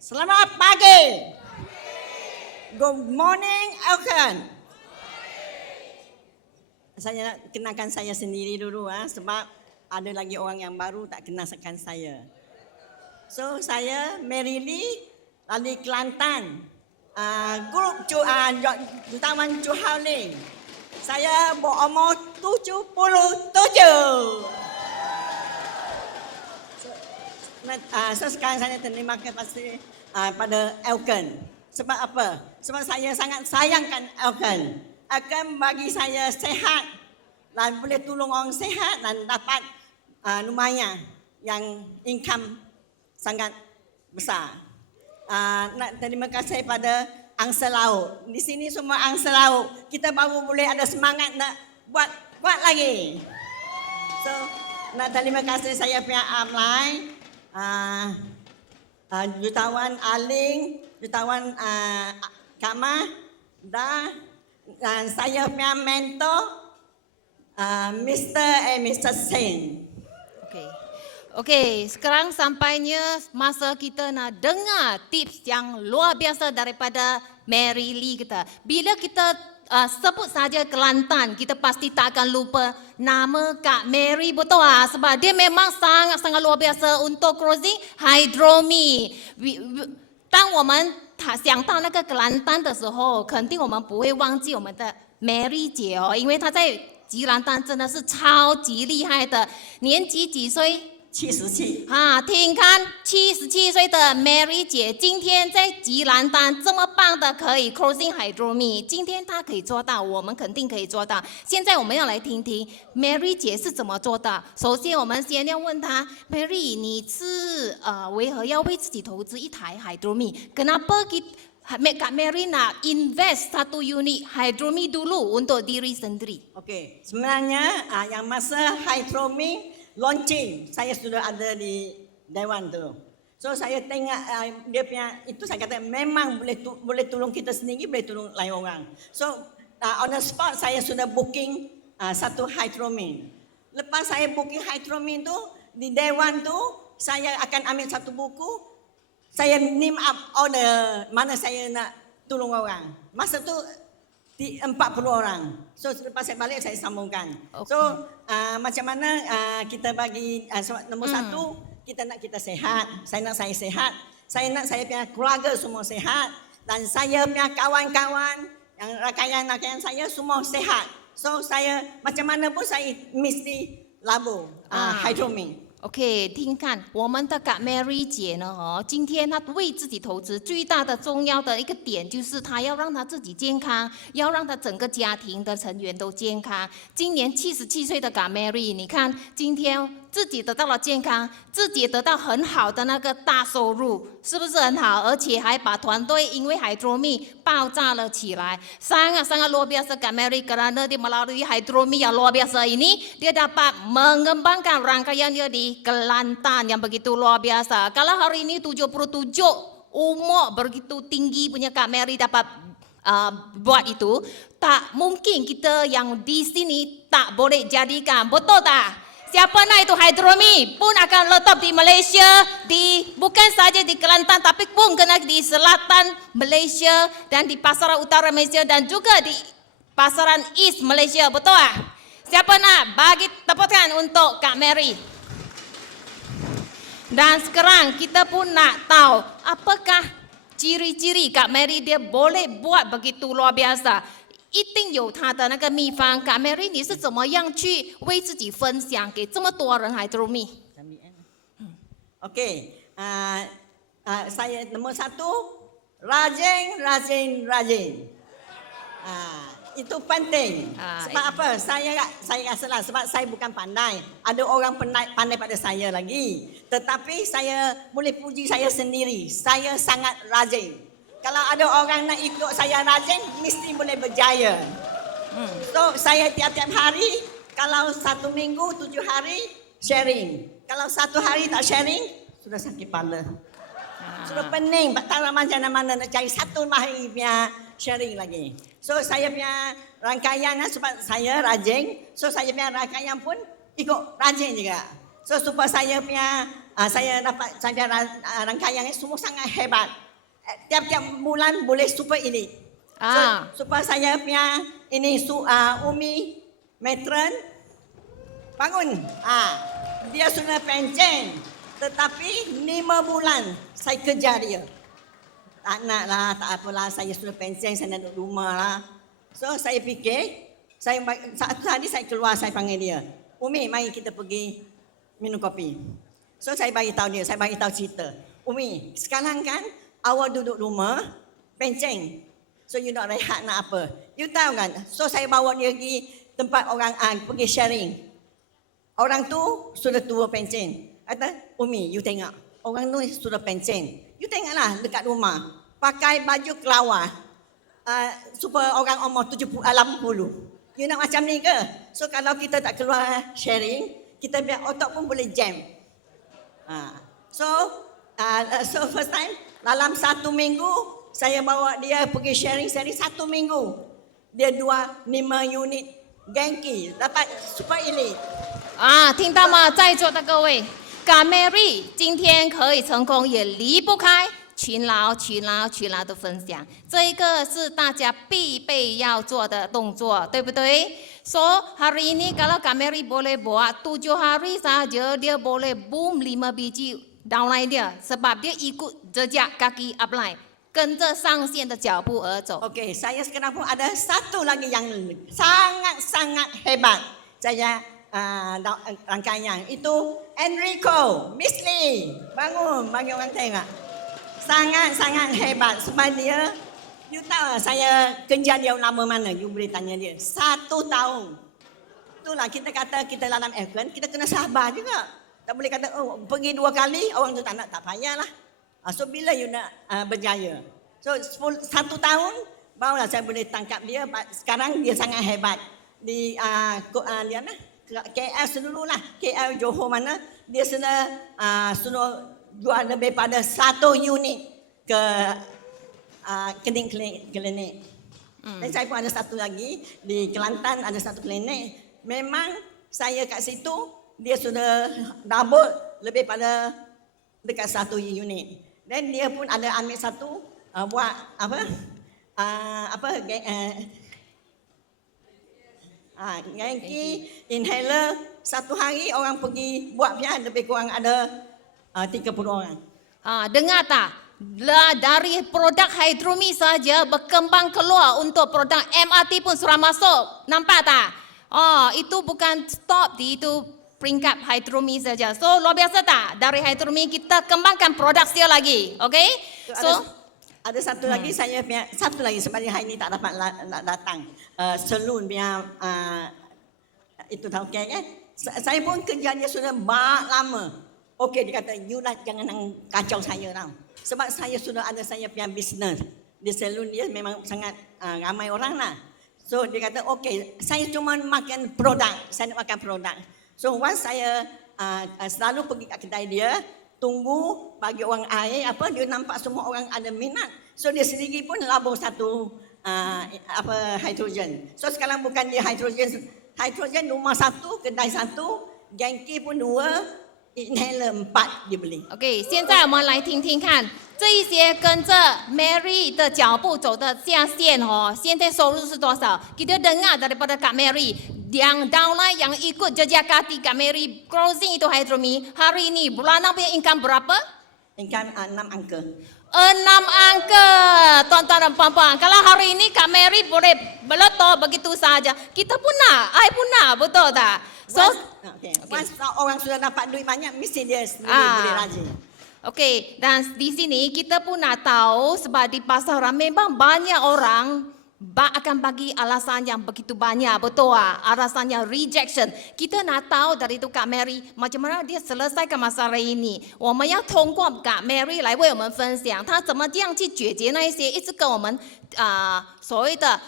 Selamat pagi. Good morning, Elkan. Saya nak kenalkan saya sendiri dulu sebab ada lagi orang yang baru tak kenalkan saya. So saya Mary Lee dari Kelantan. Grup Jutawan Johor Ling. Saya berumur 77. So sekarang saya terima kasih pada Elkan. Sebab apa? Sebab saya sangat sayangkan Elkan. Elkan bagi saya sehat dan boleh tolong orang sehat dan dapat lumayan yang income sangat besar. Nak terima kasih pada Angsa Laut. Di sini semua Angsa Laut. Kita baru boleh ada semangat nak buat lagi. So nak terima kasih saya pihak upline. Jutawan Aling, Jutawan Kamah dan saya punya mentor Mr. and Mr. Sen. Okey, sekarang sampainya masa kita nak dengar tips yang luar biasa daripada Mary Lee kita. Bila kita sebut saja Kelantan, kita pasti tak akan lupa nama Kak Mary, betul sebab dia memang sangat-sangat luar biasa untuk cruising hydromi. 当我们想到那个格兰丹的时候，肯定我们不会忘记我们的 Mary 姐哦，因为她在吉兰丹真的是超级厉害的，年纪几岁？77。听看77岁的 Mary 姐，今天在吉兰丹这么棒的可以 crossing hydromi， 今天她可以做到，我们肯定可以做到。现在我们要来听听 Mary 姐是怎么做到。首先，我们先要问她 ，Mary， 你是为何要为自己投资一台 hydromi？Kenapa Kak Mary nak invest satu unit hydromi dulu untuk diri sendiri? Okey, sebenarnya yang masa hydromi launching, saya sudah ada di Dewan tu. So saya tengok dia punya, itu saya kata memang boleh tolong kita sendiri, boleh tolong lain orang. So on the spot saya sudah booking satu hydromin. Lepas saya booking hydromin tu, di Dewan tu saya akan ambil satu buku, saya name up order mana saya nak tolong orang. Masa tu 40 orang. So lepas saya balik saya sambungkan. Okay. So macam mana kita bagi nombor satu, kita nak kita sehat. Saya nak saya sehat. Saya nak saya punya keluarga semua sehat. Dan saya punya kawan-kawan, yang rakan-rakan saya semua sehat. So saya macam mana pun saya mesti labur hydromi. OK， 听看我们的Kak Mary 姐呢，今天她为自己投资最大的重要的一个点就是她要让她自己健康，要让她整个家庭的成员都健康。今年77岁的Kak Mary， 你看今天自己得到了健康，自己得到很好的那个大收入，是不是很好？而且还把团队因为 hydromi 爆炸了起来，sangat-sangat luar biasa Kak Mary kerana dia melalui hydromi yang luar biasa ini, dia dapat mengembangkan rangkaian dia di Kelantan yang begitu luar biasa. Kalau hari ini 77 umur begitu tinggi punya Kak Mary dapat buat itu, tak mungkin kita yang di sini tak boleh jadikan, betul tak? Siapa nak itu hydromi pun akan letak di Malaysia, bukan saja di Kelantan tapi pun kena di selatan Malaysia dan di pasaran utara Malaysia dan juga di pasaran East Malaysia, betul tak? Siapa nak bagi tepukan untuk Kak Mary? Dan sekarang kita pun nak tahu apakah ciri-ciri Kak Mary dia boleh buat begitu luar biasa. 一定有他的那个秘方。Kak Mary， 你是怎么样去为自己分享给这么多人hydromi？ Okey, saya nombor satu, rajin. Itu penting. Sebab apa? Saya rasalah sebab saya bukan pandai. Ada orang pandai pada saya lagi. Tetapi saya boleh puji saya sendiri. Saya sangat rajin. Kalau ada orang nak ikut saya rajin, mesti boleh berjaya. So, saya tiap-tiap hari, kalau 1 minggu, 7 hari, sharing. Kalau 1 hari tak sharing, sudah sakit kepala. Sudah pening, tak tahu macam mana nak cari 1 hari punya sharing lagi. So, saya punya rangkaian, sebab saya rajin, so saya punya rangkaian pun ikut rajin juga. So, supaya saya punya saya dapat rangkaian ini semua sangat hebat. Tiap-tiap bulan boleh super elite. So, supaya saya punya ini Umi matron bangun. Dia sudah pencen, tetapi 5 bulan saya kejar dia. Tak nak lah, tak apalah, saya sudah pencen, saya nak duduk rumah lah. So saya fikir, satu hari saya keluar, saya panggil dia. Umi, mari kita pergi minum kopi. So saya bagi tahu dia, saya bagi tahu cerita. Umi, sekarang kan awak duduk rumah, pencen. So you nak rehat nak apa? You tahu kan? So saya bawa dia pergi tempat orang pergi sharing. Orang tu sudah tua pencen. Kata, Umi, you tengok. Orang tu sudah pencen. You tengoklah dekat rumah. Pakai baju kelawar. Supaya orang umur 80. You nak macam ni ke? So kalau kita tak keluar sharing, kita biar otak pun boleh jam. So first time, dalam 1 minggu, saya bawa dia pergi sharing 1 minggu. Dia 5 unit Genki, dapat super elite. 听到吗？在座的各位，嘎 Mary 今天可以成功，也离不开勤劳的分享。这一个是大家必备要做的动作，对不对？ So hari ini kalau Kak Mary boleh buat 7 hari saja, dia boleh boom 5 biji downline dia, sebab dia ikut jejak kaki upline. 跟着上线的脚步而走。 Okey, saya sekarang pun ada satu lagi yang sangat hebat. Saya rangkaian itu Enrico, Miss Lee. Bangun, bagi orang tengok. Sangat hebat sebab dia, you tahu saya kerja dia lama mana, you boleh tanya dia. 1 tahun. Itulah kita kata kita dalam F1, kita kena sabar juga. Tak boleh kata, pergi 2 kali, orang tu tak nak, tak payahlah. So bila you nak berjaya. So 1 tahun barulah saya boleh tangkap dia. Sekarang dia sangat hebat. Di dia mana? KL seluruh lah. KL Johor mana? Dia sudah jual lebih pada 1 unit ke klinik. Dan saya pun ada satu lagi di Kelantan, ada satu klinik. Memang saya kat situ dia sudah double lebih pada dekat 1 unit. Dan dia pun ada ambil satu buat Genki inhaler. 1 hari orang pergi buat biar lebih kurang ada 30 orang. Dengar tak? Dari produk Hydromi saja berkembang keluar untuk produk MRT pun sudah masuk. Nampak tak? Itu bukan stop di itu peringkat Hydromi saja. So luar biasa tak? Dari Hydromi kita kembangkan produk dia lagi. Okay? So ada satu lagi saya punya, satu lagi sebenarnya hari ini tak dapat datang. Salon punya itu tahu kan? Saya pun kerja dia sudah lama. Okey, dia kata, you lah jangan kacau saya tau. Sebab saya sudah ada saya punya bisnes. Di salon dia memang sangat ramai orang lah. So dia kata, okey, saya cuma makan produk. Saya nak makan produk. So once saya selalu pergi kat kedai dia, tunggu bagi orang air, dia nampak semua orang ada minat. So dia sendiri pun labur satu hidrogen. So sekarang bukan dia hidrogen rumah 1, kedai 1, Genki pun 2, inhaler 4 dia beli. OK， 现在我们来听听看这一些跟着 Mary 的脚步走的下线现在收入是多少 ？Kita dengar daripada Kak Mary yang downline yang ikut jejak kaki Kak Mary closing itu Hydromi hari ini bulanan punya income berapa? Income 6 angka. 6 angka, tuan-tuan dan puan-puan. Kalau hari ini Kak Mary boleh meletup begitu saja, kita pun nak, I pun nak, betul tak? So, once orang sudah dapat duit banyak, mesti dia sendiri boleh rajin. Okey, dan di sini kita pun nak tahu sebab di pasaran memang banyak orang akan bagi alasan yang begitu banyak, betul tak? Alasannya rejection. Kita nak tahu dari itu Kak Mary macam mana dia selesaikan masalah ini. 我们要通过 Kak Mary 来为我们分享，她怎么这样去解决那一些一直跟我们所谓的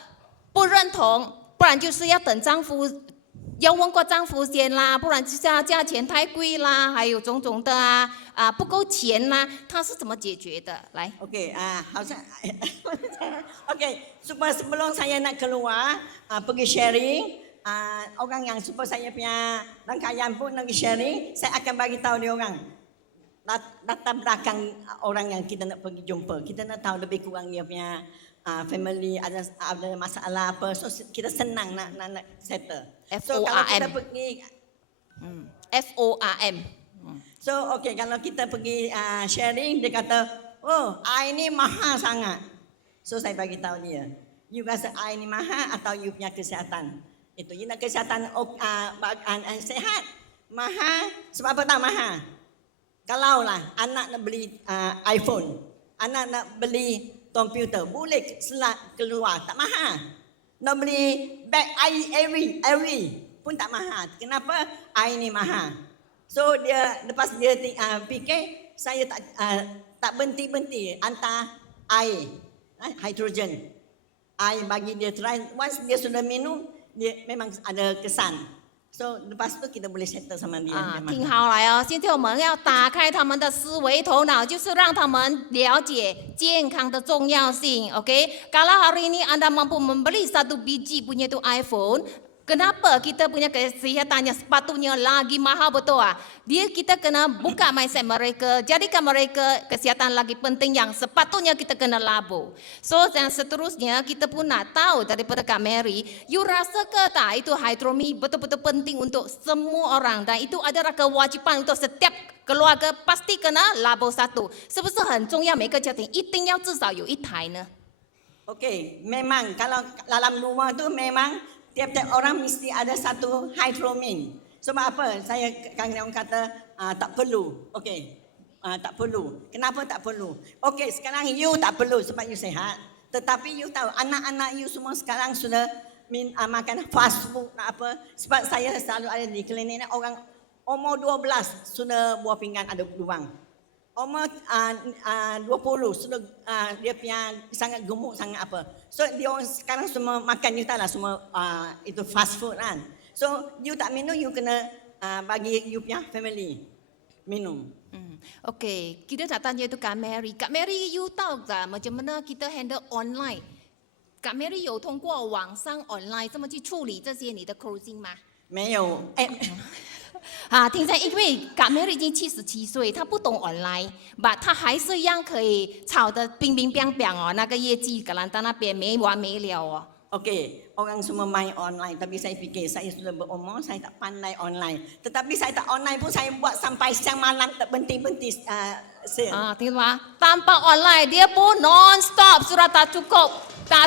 不认同，不然就是要等丈夫。要问过丈夫先啦，不然就是价钱太贵啦，还有种种的不够钱啦，他是怎么解决的？来 ，Okey, 好像，Okey, supaya sebelum saya nak keluar pergi sharing, orang yang supaya saya punya rangkaian pun pergi sharing, saya akan bagi tahu dia orang. latar belakang orang yang kita nak pergi jumpa. Kita nak tahu lebih kurang dia punya family ada masalah apa. So kita senang nak settle. So kalau kita pergi FORM. So okay, kalau kita pergi sharing, dia kata, oh I ni mahal sangat. So saya bagi tahu dia, you rasa I ni mahal atau you punya kesihatan? Itu you nak kesihatan sehat, mahal. Sebab apa tak mahal? Kalau lah anak nak beli iPhone, anak nak beli komputer, boleh keluar, tak mahal. Nak beli bag every pun tak mahal. Kenapa? I ni mahal. So dia lepas dia fikir, saya tak berhenti hantar air, hidrogen. Air bagi dia try. Once dia sudah minum, dia memang ada kesan. So lepas tu kita boleh settle sama dia. 听好来哦，现在我们要打开他们的思维头脑，就是让他们了解健康的重要性。OK， kalau hari ini anda mampu membeli satu biji punya itu iPhone, kenapa kita punya kesehatannya sepatutnya lagi mahal betul ah? Kita kena buka mindset mereka, jadikan mereka kesihatan lagi penting yang sepatutnya kita kena labur. So yang seterusnya kita pun nak tahu daripada Kak Mary, you rasa ke tak itu hydromi betul-betul penting untuk semua orang dan itu adalah kewajiban untuk setiap keluarga pasti kena labur satu. 是不是很重要？每个家庭一定要至少有一台呢？ Okey, memang kalau dalam rumah tu memang tiap-tiap orang mesti ada satu hydromin. Sebab apa? Saya kadang-kadang kata tak perlu. Okey, tak perlu. Kenapa tak perlu? Okey, sekarang you tak perlu sebab you sehat. Tetapi you tahu anak-anak you semua sekarang sudah makan fast food nak apa. Sebab saya selalu ada di klinik orang umur 12 sudah buah pinggan ada lubang. Umur 20 sudah dia punya sangat gemuk sangat apa. So dia orang sekarang semua makan you tahu lah semua itu fast food kan. So you tak minum you kena bagi you punya family minum. Okey, kita nak tanya itu Kak Mary. Kak Mary, you tahu tak macam mana kita handle online? Kak Mary 有通过网上 online 这么去处理这些你的 closing 吗？没有，听在，因为Kak Mary 已经77岁，她不懂 online，but 她还是一样可以炒得冰冰冰冰哦，那个业绩可能到那边没完没了哦。Okey, orang semua main online tapi saya fikir saya sudah berumur, saya tak pandai online. Tetapi saya tak online pun saya buat sampai siang malam tak berhenti-berhenti sale. 听到吗？Tanpa online dia pun non-stop sudah tak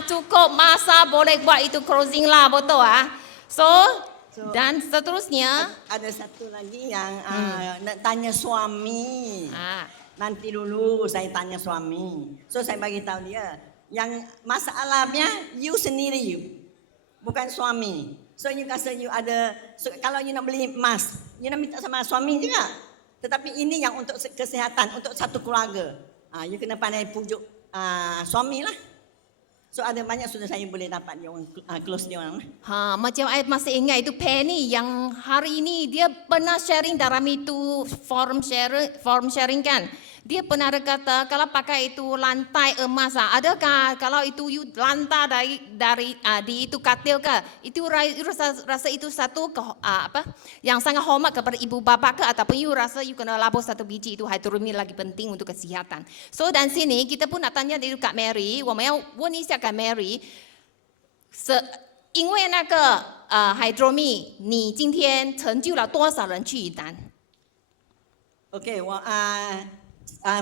cukup masa boleh buat itu closing lah betul ah. So dan seterusnya ada satu lagi yang nak tanya suami. Nanti dulu saya tanya suami. So saya bagi tahu dia yang masalahnya you sendiri, bukan suami. So you rasa you ada, so, kalau you nak beli emas, you nak minta sama suami juga. Tetapi ini yang untuk kesihatan, untuk satu keluarga. You kena pandai pujuk suami lah. So ada banyak sudah saya boleh dapat dia orang close dia orang. Macam saya masih ingat itu Penny yang hari ini dia pernah sharing dalam itu forum sharing kan. Dia pernah kata kalau pakai itu lantai emas, adakah kalau itu you lantai dari di itu katil ke? Itu rasa itu satu apa yang sangat hormat kepada ibu bapa ke ataupun you rasa you kena labur satu biji itu hydromin lagi penting untuk kesihatan. So dan sini kita pun nak tanya dari Kak Mary, 我们要问一下 Kak Mary， 因为那个hydromin， 你今天成就了多少人去云南 Okey,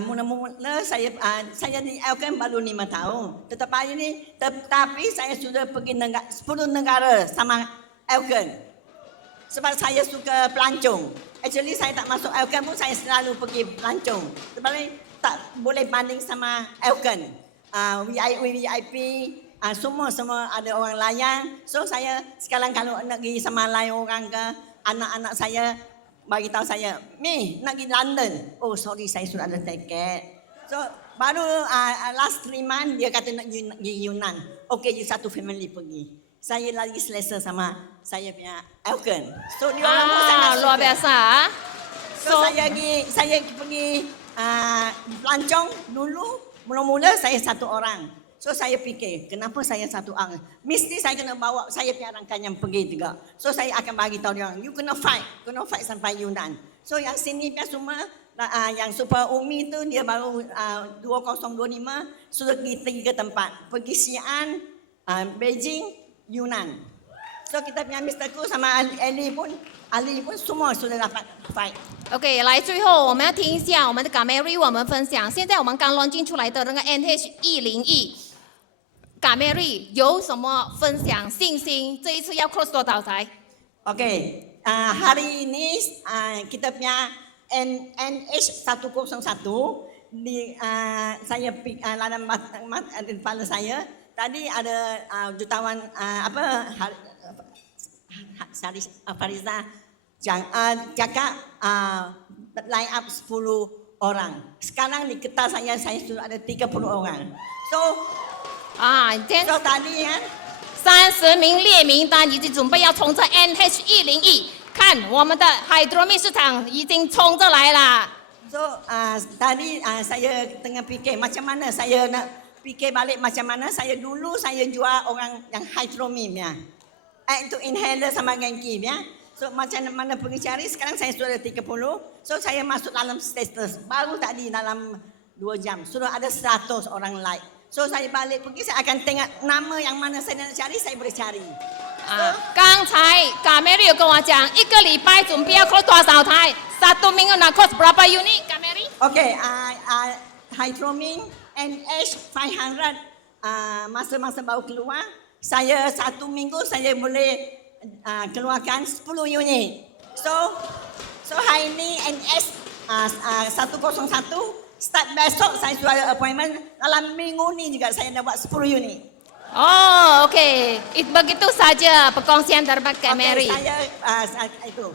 mula-mula saya di Elkan baru 5 tahun. Tetapi saya sudah pergi 10 negara sama Elkan. Sebab saya suka pelancong. Actually saya tak masuk Elkan pun saya selalu pergi pelancong. Tetapi tak boleh banding sama Elkan. VIP, semua ada orang layan. So saya sekarang kalau nak pergi sama lain orang ke, anak-anak saya bagi tahu saya, Mi nak pergi London. Oh sorry saya sudah ada tiket. So baru last 3 months dia kata nak pergi Yunan. Okay you satu family pergi. Saya lagi selesa sama saya punya Elkan. So dia orang pun sangat suka. Luar biasa. So saya pergi pelancong dulu. Mula-mula saya satu orang. So saya fikir, kenapa saya satu orang? Mesti saya kena bawa saya punya rangkaian yang pergi juga. So saya akan bagi tahu dia orang, you kena fight sampai Yunan. So yang sini pun semua yang Super Umi tu dia baru 2025 sudah pergi 3 tempat. Pergi Xi'an, Beijing, Yunnan. So kita punya Mr. Ku sama Ali pun semua sudah dapat fight. OK， 来，最后我们要听一下我们的嘎 Mary 我们分享。现在我们刚 launching 出来的那个 NH101，嘎 Mary 有什么分享信心？这一次要 cross 多少台 Okey, hari ini kita punya NH101 di saya dalam kepala saya tadi ada jutawan Fariza cakap line up 10 orang. Sekarang di Kedah saya sudah ada 30 orang. So 今天 tadi kan 30名列名单已经准备要冲这 NH101，看我们的Hydromi市场已经冲着来了。So tadi saya tengah fikir macam mana saya nak fikir balik macam mana saya dulu saya jual orang yang Hydromim ya. Itu inhaler sama Genki ya. So macam mana pergi cari sekarang saya sudah 30. So saya masuk dalam status baru tadi dalam 2 jam sudah ada 100 orang like. So saya balik pergi saya akan tengok nama yang mana saya nak cari saya boleh cari. 刚才嘎 Mary 有跟我讲，1个礼拜准备要 cross 多少台？1 minggu nak cross berapa unit，嘎 Mary？ Okay, Hydromin NH500 masa-masa baru keluar, saya 1 minggu saya boleh keluarkan 10 unit. So hari ini NS101 start besok saya sudah ada appointment dalam minggu ni juga saya dah buat 10 unit. Oh, OK， begitu saja perkongsian dari Kak Mary. Saya itu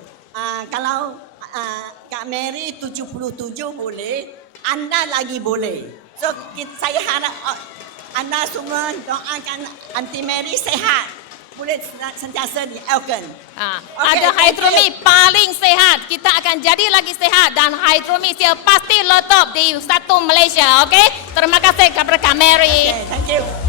kalau Kak Mary 77 boleh, anda lagi boleh. So saya harap anda semua doakan Aunty Mary sehat. Boleh sentiasa di Elkan. Ada Hydromi paling sehat. Kita akan jadi lagi sehat dan Hydromi pasti letop di satu Malaysia. OK? Terima kasih kepada Kak Mary. Okay, thank you.